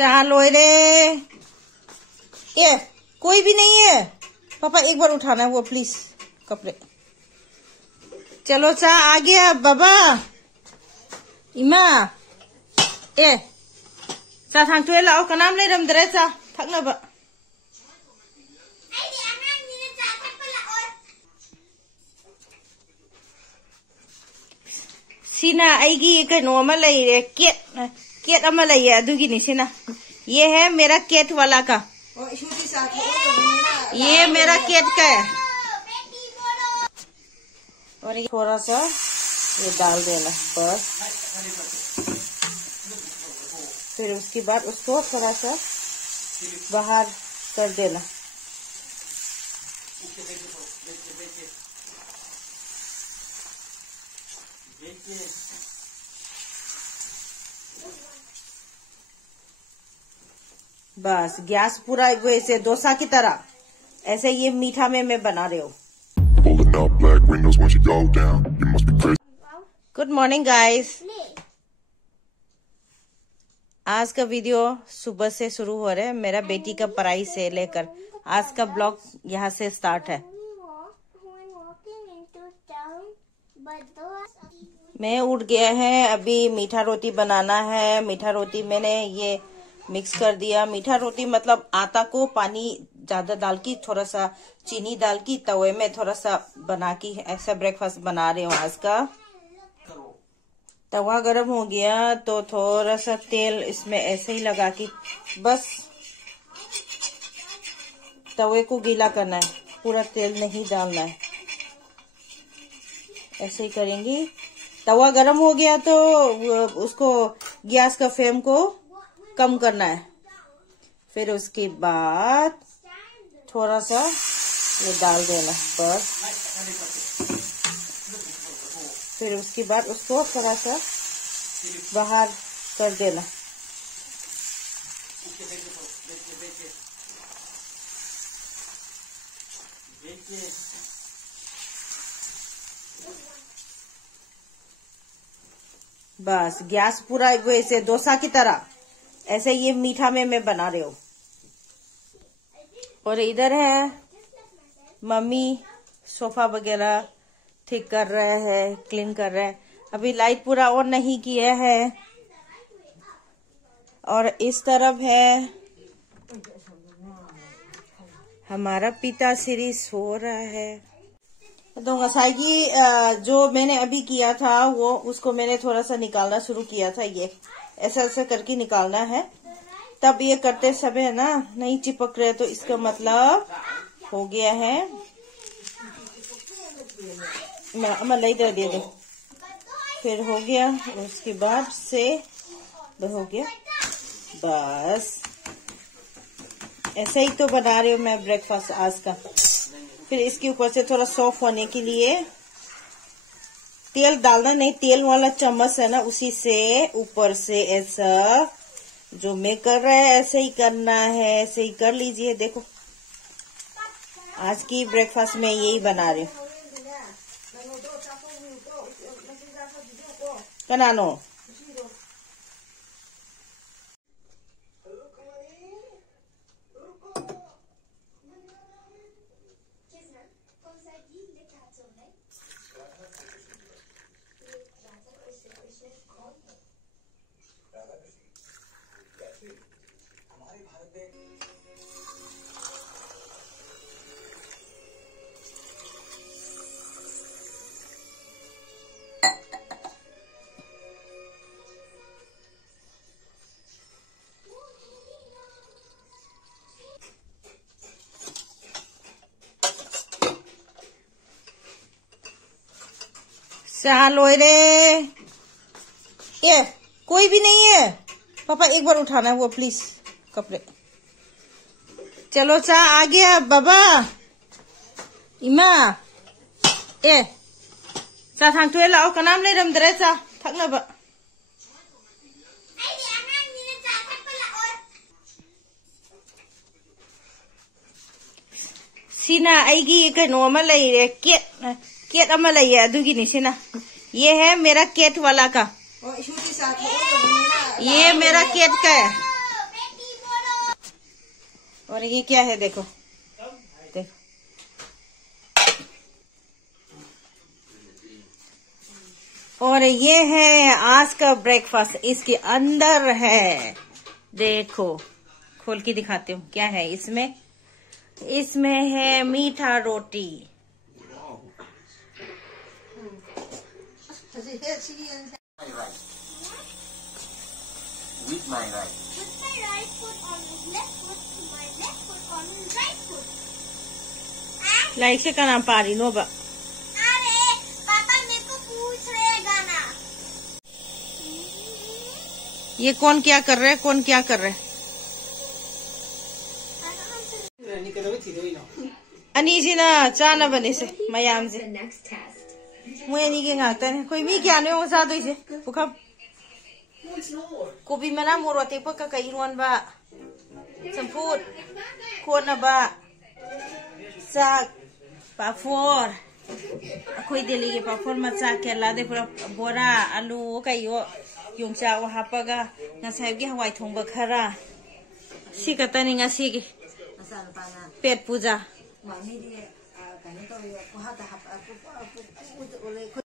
लोरे ये कोई भी नहीं है। पापा एक बार उठाना है वो प्लीज कपड़े। चलो चा आ गया बाबा इमा ए चा थांग तुए लाओ का नाम ले रमदरे चा थकना बा सीना आएगी कहीं अमा ले केट अमा ले अदुगी सीना ये है मेरा केट वाला का। ये मेरा केट का है और ये थोड़ा सा ये डाल देना बस। फिर उसके बाद उसको थोड़ा सा बाहर कर देना। बस गैस पूरा वैसे डोसा की तरह ऐसे ये मीठा में मैं बना रही हूँ। Good morning guys. आज का वीडियो सुबह से शुरू हो रहा है। मेरा बेटी का पढ़ाई से लेकर आज का ब्लॉग यहाँ से स्टार्ट है। मैं उठ गया है, अभी मीठा रोटी बनाना है। मीठा रोटी मैंने ये मिक्स कर दिया। मीठा रोटी मतलब आटा को पानी ज्यादा डाल की थोड़ा सा चीनी डाल की तवे में थोड़ा सा बना की ऐसा ब्रेकफास्ट बना रही हूँ आज का। तवा गरम हो गया तो थोड़ा सा तेल इसमें ऐसे ही लगा की बस तवे को गीला करना है, पूरा तेल नहीं डालना है। ऐसे ही करेंगी। तवा गरम हो गया तो उसको गैस का फ्लेम को कम करना है। फिर उसके बाद थोड़ा सा ये डाल देना बस। फिर उसके बाद उसको थोड़ा सा बाहर कर देना। बस गैस पूरा वैसे डोसा की तरह ऐसे ये मीठा में मैं बना रही हूँ। और इधर है मम्मी सोफा वगैरह ठीक कर रहे हैं, क्लीन कर रहे हैं। अभी लाइट पूरा ऑन नहीं किया है। और इस तरफ है हमारा पिताश्री सो रहा है। तो गसाई जो मैंने अभी किया था वो उसको मैंने थोड़ा सा निकालना शुरू किया था। ये ऐसा ऐसा करके निकालना है। तब ये करते समय ना नहीं चिपक रहे तो इसका मतलब हो गया है। मलाई दे दे। फिर हो गया। उसके बाद से हो गया। बस ऐसे ही तो बना रही हूँ मैं ब्रेकफास्ट आज का। फिर इसके ऊपर से थोड़ा सॉफ्ट होने के लिए तेल डालना नहीं, तेल वाला चम्मच है ना उसी से ऊपर से ऐसा जो मैं कर रहा है ऐसे ही करना है। ऐसे ही कर लीजिए। देखो आज की ब्रेकफास्ट में यही बना रही हूँ। कनानो लोरे ये कोई भी नहीं है। पापा एक बार उठाना है वो प्लीज कपड़े। चलो चा आ गया बाबा इमा ए चा थांग तुए लाओ का नाम ले रमदरे चा थकना बा सीना आएगी कहीं अमा ले केट अमा ले अदुगी सीना ये है मेरा केट वाला का। ये मेरा केट का है। और ये क्या है देखो, देखो और ये है आज का ब्रेकफास्ट। इसके अंदर है, देखो खोल के दिखाती हूँ क्या है इसमें। इसमें है मीठा रोटी, with my right. Put my right foot on his left foot, my left foot on his right foot. Like से का नाम पारी नो बा। अरे पापा मेरे को पूछ रहे गाना। ये कौन क्या कर रहा है, कौन क्या कर रहा है? अनीजी ना चाना बने से मयाम से मुझे नहीं के गाता है कोई भी क्या नहीं हो साथ इसे पुखम कोबी मना मोरोते पक्का कई रोन बा संपूत कोना बा साग पाफोर कोई दिल्ली के पाफोर मचा के लादे पूरा बोरा आलू कई वो योंचा वो हापगा नसाइब के हवाई थोंग खरा सी कता नहीं सी के पेट पूजा